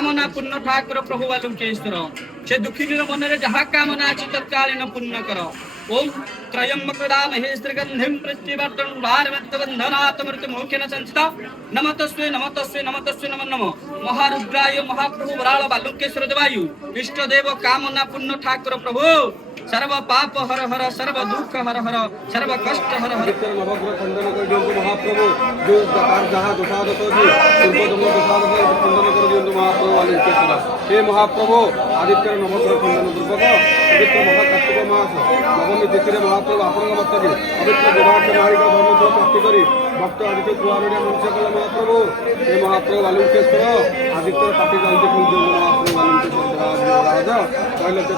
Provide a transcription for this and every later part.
कामना पूर्ण ठाकुर प्रभु बालुकेश्वर से दुखिनीर मनरे जहा कामना अछि तत्कालीन पूर्ण कर ओम त्रयंबकदामहे श्रीगंधिं प्रत्यवर्तन भारवत्तबंधनात् मृत्युमुखेन संचिता नमस्तस्वे नमस्तस्वे नमस्तस्वे नमो नमः महारुद्राय महाप्रभु वराल बालुकेश्वर देवायु इष्ट देव कामना पूर्ण ठाकुर प्रभु सर्व पाप हर हर सर्व दुख हर हर सर्व कष्ट हर हर नवग्रह खंडन कर दियंतु महाप्रभु जो जहाँ दोषादत अछि पूर्वतम दोषादत खंडन कर दियंतु महाप्रभु बालुकेश्वर हे महाप्रभु आदित्य नवग्रह खंडन दुर्भग पवित्र महाकार्तिक मास नवमी तिथि महाप्रभु आपन भक्तके पवित्र विवाह नारिका धर्म प्राप्ति करी भक्त आदित्य कुआरे मनुष्य कल महाप्रभु हे महाप्रभु बालुकेश्वर आदित्य पाटी जल्दी खुल दियंतु महाप्रभु बालुकेश्वर राजा पहले तो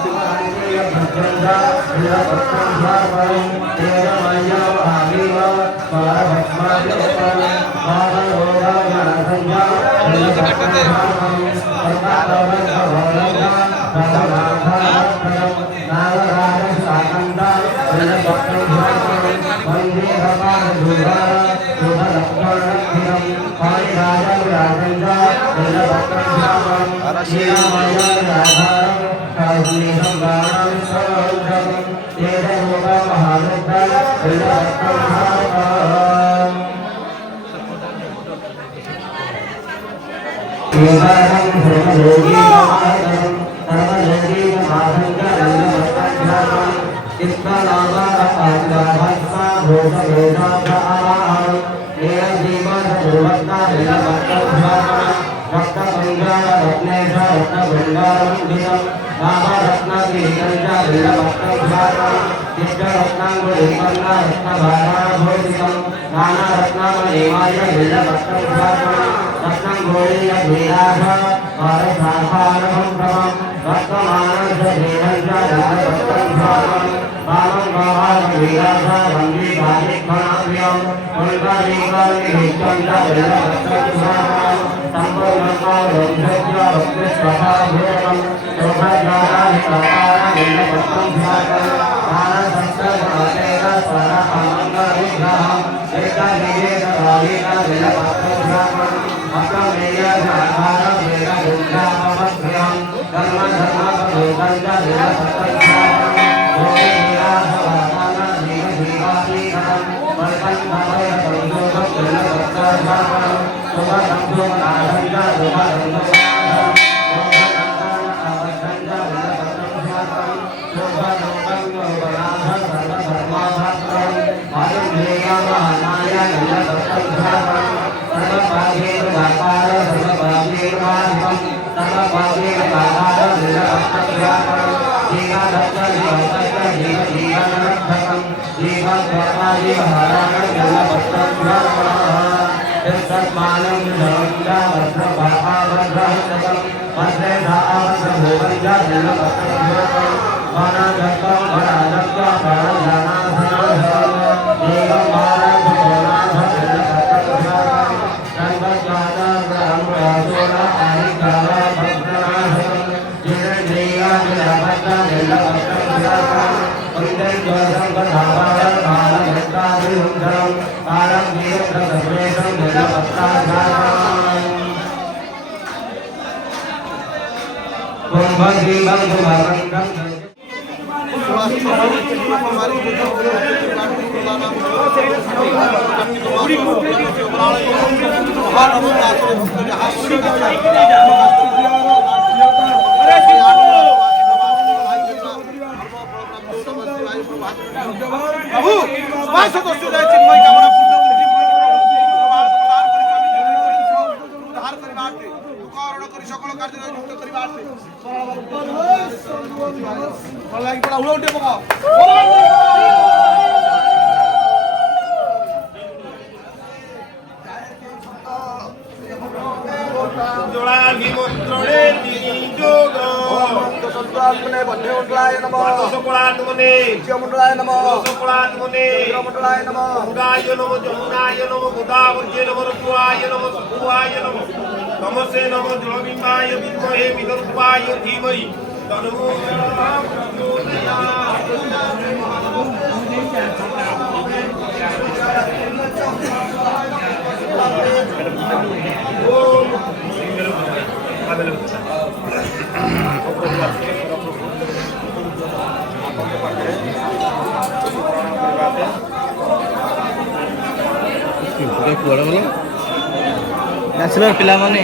ବ୍ୟାଚଲର ପିଲାମାନେ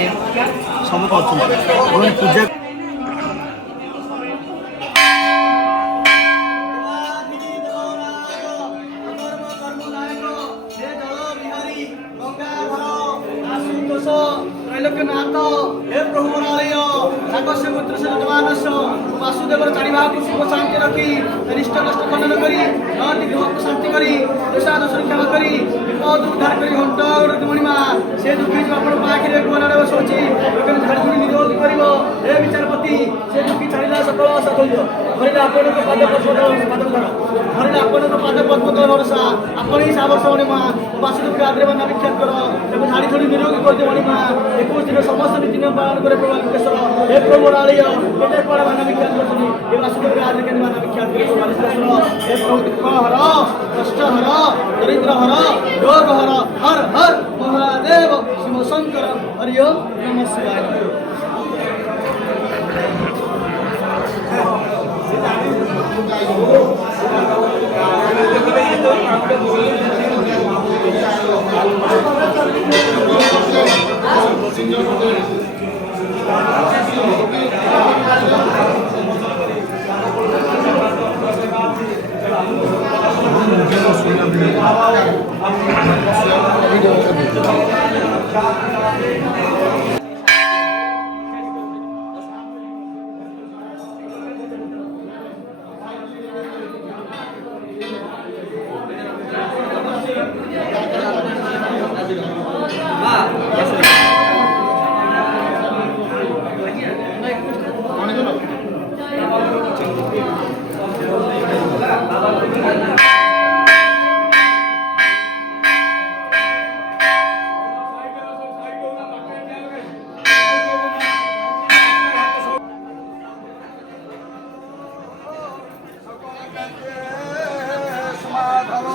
ସବୁ କରୁଛନ୍ତି ପୂଜା त्रैलोक्यनाथ हे प्रभु मुरारय ताकस्य पुत्र सजमानस वासुदेवर चारिभागକୁ सुख शांति रखी अनिष्ट नष्ट खंडन करी नदी गृहକୁ शांति करी दोषाद सुरक्षा करी विपद उद्धार करी घंट मणिमा से दुखी जो आपण पाखिरे गोलाରେ ବସଉଛି ଲୋକମାନେ ଝାଡି ନିରୋଧ କରିବ हे विचारपति से दुखी ଛାଡ଼ିଲା ସକଳ ସାଧୁଲ୍ୟ ଧରିଲା ଆପଣଙ୍କ ପାଦ ପଦ୍ମ ଧର ଧରିଲା ଆପଣଙ୍କ ପାଦ ପଦ୍ମ ଭରସା ଆପଣ ହିଁ ସାବର୍ଷ ମଣିମା वासुदेव आदरे बना विख्यात करो तब झाड़ी छोड़ी निरोगी कर दे मणिमा 21 दिन समस्त नीति नियम पालन करे प्रभु लोकेश्वर हे प्रभु रालिय केते पड़ा बना विख्यात करछनी हे वासुदेव आदरे के बना विख्यात करे प्रभु लोकेश्वर हे प्रभु दुख हर कष्ट हर दरिद्र हर रोग हर हर हर महादेव शिव शंकर हरि ओम नमः शिवाय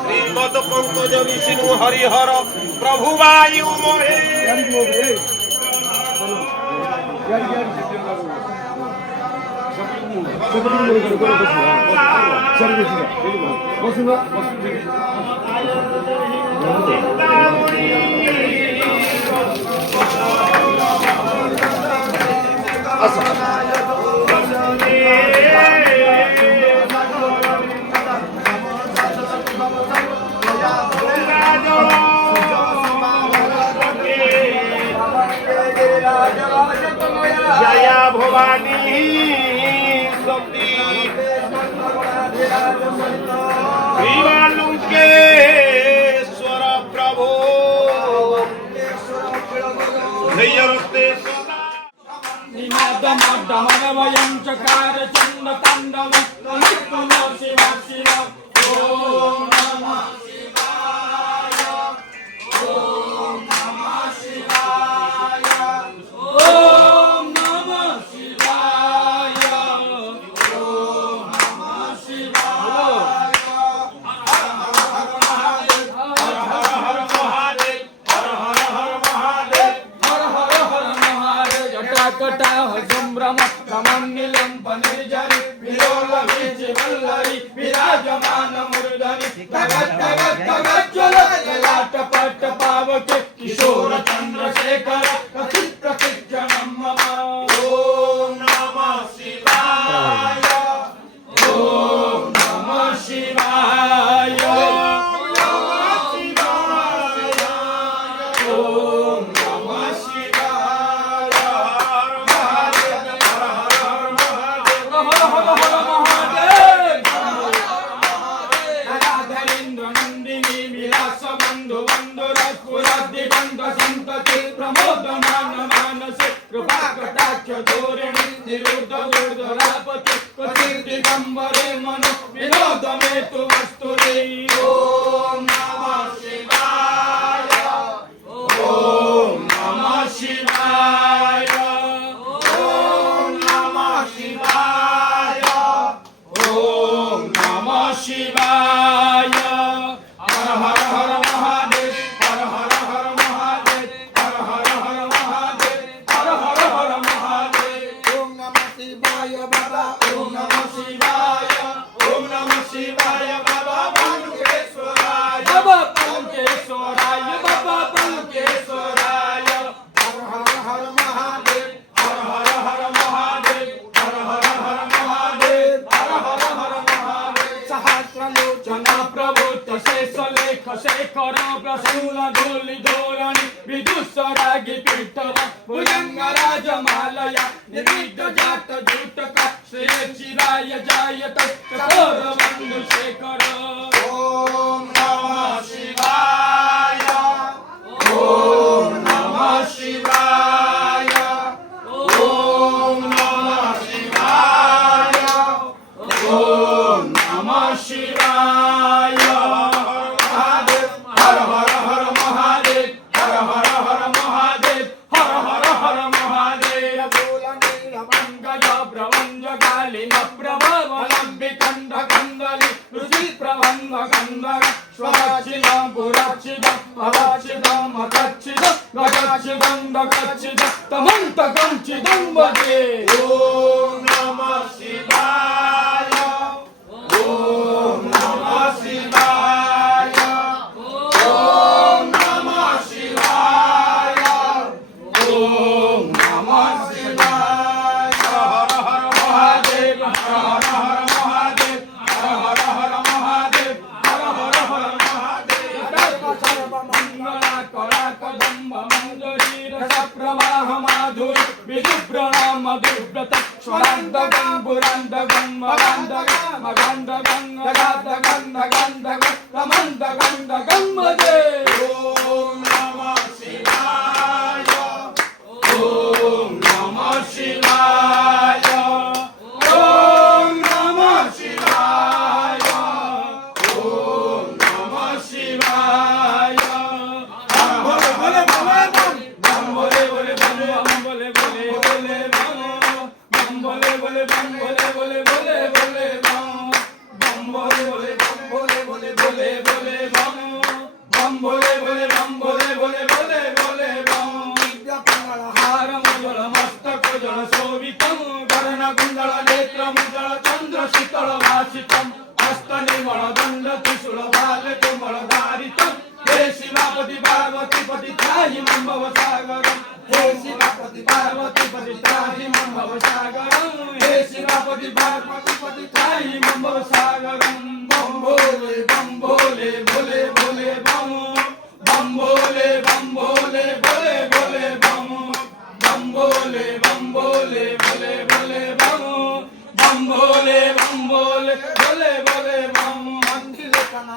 শ্রীমদ পঙ্কজ বিষ্ণু হরিহর প্রভু বায়ু মোহে जया भवानी सती श्रीवालुकेश्वर प्रभो धैर्यरते सदा निनादमदमनमयं चकार चण्ड ताण्डव नमो शिव शिव ओम नमः शिवाय ओम नमः शिवाय ओम नमः शिवाय ओम नमः शिवाय हर हर महादेव हर हर महादेव हर हर महादेव हर हर महादेव जटाकटा संभ्रम कमंगलम पनिर्जरि विलोल वीचि वल्लरी विराजमान मूर्धनि तगत तगत तगत ज्वल ललाट पट पावके किशोर चंद्रशेखर कथित प्रकृत मम ओम नमः शिवाय ओम नमः शिवाय ओम नमः शिवाय हर महादेव हर हर महादेव हर हर महादेव राधेन्द्र नंदिनी विलास बंधु बंधु रघुराधि बंध संतति प्रमोद मान मानसे कृपा कटाक्ष धोरिणी निरुद्ध दुर्धरापति प्रतीति गंबरे मनु विनोद में तु वस्तु रे ओम नमः शिवाय ओम नमः शिवाय ओम नमः शिवाय ओम नमः शिवाय हर हर हर महादेव हर हर हर महादेव हर हर हर महादेव हर हर हर महादेव शूल धूलि धोरणी विदुषरागी पीठव भुजंग राजमालया निविद जात जुटक श्री चिराय जायत कठोर बंधु शेखर ओम नमः शिवाय ओम नमः शिवाय ओम नमः शिवाय ओम नमः शिवाय हर हर हर महादेव हर हर हर महादेव हर हर हर महादेव मंगल प्रवंज कालिन प्रभवलंबि कंद कंदलि रुचि प्रबंध कंदर स्वरक्षितं पुरक्षितं अरक्षितं अकक्षितं गजक्षितं दक्षितं तमन्तकंचितं वदे ओम नमः शिवाय ओम नमः शिवाय ओम नमः शिवाय ओम नमः शिवाय हर हर महादेव हर हर महादेव हर हर महादेव हर हर महादेव सर्व मंगल कला कदम्ब मंजरी रस प्रवाह माधुर विधि प्रणाम दुर्व्रत स्वरांतकं पुरांतकं मगांतकं मगांतकं गगांतकं नगांतकं तमन्तकं वदे ओम नमः शिवाय ओम नमः शिवाय ओम नमः शिवाय ओम नमः शिवाय बोले बोले बोले बम बोले बोले बम बोले बोले बोले बम बोले बोले बम बोले बोले बोले बोले बम बोले बोले बम बोले बोले बोले बोले बम बोले बोले बम बोले बोले बोले बोले बम हारमुजल मस्तक जल शोभितं कर्णकुण्डल नेत्रमुजल चन्द्र शीतल भासितं हस्तनिर्मल दण्ड त्रिशूल भाल कोमल धारितं हे शिवापति पार्वती पति त्राहि मम भवसागरं हे शिवापति पार्वती पति त्राहि मम भवसागरं हे शिवापति पार्वती पति त्राहि मम भवसागरं बम भोले भोले भोले बम भोले भोले भोले बम भोले भोले भोले बम भोले भोले भोले बम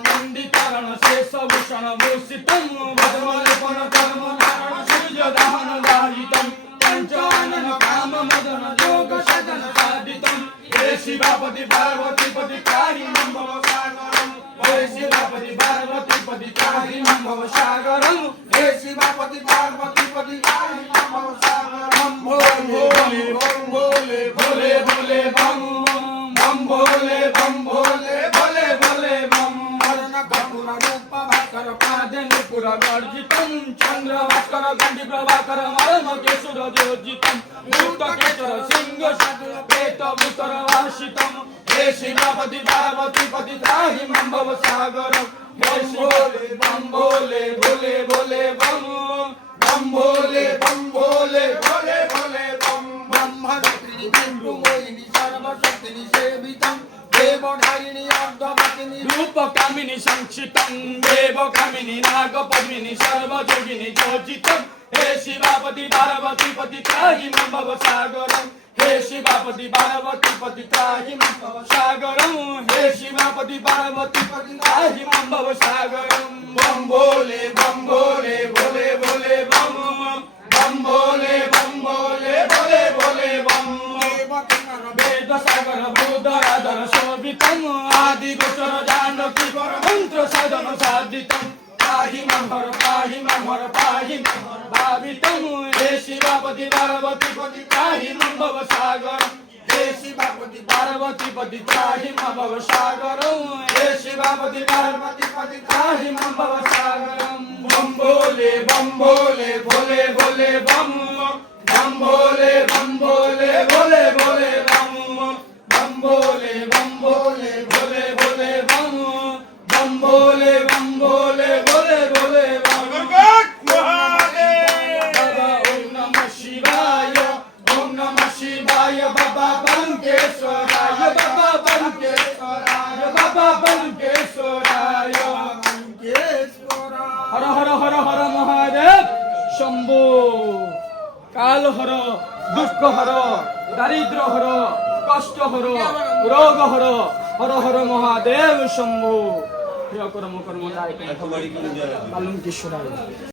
मंडितरण शेषभूषण भूषितं भस्मलेपन कर्म धारण सूर्य दहन दाहितं पंचानन काम मदन योग सदन साधितं हे शिवापति पार्वती पति त्राहि मम भवसागरं हे शिवापति पार्वती पति त्राहि मम भवसागरं हे शिवापति पार्वती पति त्राहि मम भवसागरं भोले भोले भोले भोले बम भोले भोले भोले बम कर्पूर रूप भास्कर पादे नुपुर गर्जितं चंद्र भास्कर गंडि प्रभाकर मर्म केशुर जोजितं भूत केशर सिंह सदुर प्रेत भूतर वासितं हे शिवापति पार्वती पति त्राहि मम भवसागरं हे भोले भोले भोले बम भोले भोले भोले बम ब्रह्मरुद्री बिंदु मोहिनी सर्वशक्तिनि सेवितं देवधारिणी अर्धवतिनी रूपकामिनी संक्षितं देवकामिनी नागपद्मिनी सर्वयोगिनी जोजितं हे शिवापति पार्वती पति त्राहि मम भवसागरं हे शिवापति पार्वती पति त्राहि मम भवसागरं हे शिवापति पार्वती पति त्राहि मम भवसागरं बम भोले भोले भोले बम भोले भोले बम वेद सागर भूधराधर शोभितं आदि गोचर जानकी मंत्र साधन साधितं पाहि मम हर पाहि भावितं हे शिवापति पार्वती पति त्राहि मम भवसागरं हे शिवापति पार्वती पति त्राहि मम भवसागरं हे शिवापति पार्वती पति त्राहि मम भवसागरं बम भोले भोले बम भोले भोले भोले बम भोले भोले भोले बम भोले भोले भोले बम बाबा ओम नमः शिवाय बाबा बंकेश्वराय बाबा बंकेश्वराय हर হর, দুঃখ হর, দারিদ্র হর, কষ্ট হর, রোগ হর, হর হর মহাদেব শম্ভু। কর্ম কর্ম দায় পালন কৃষ্ণ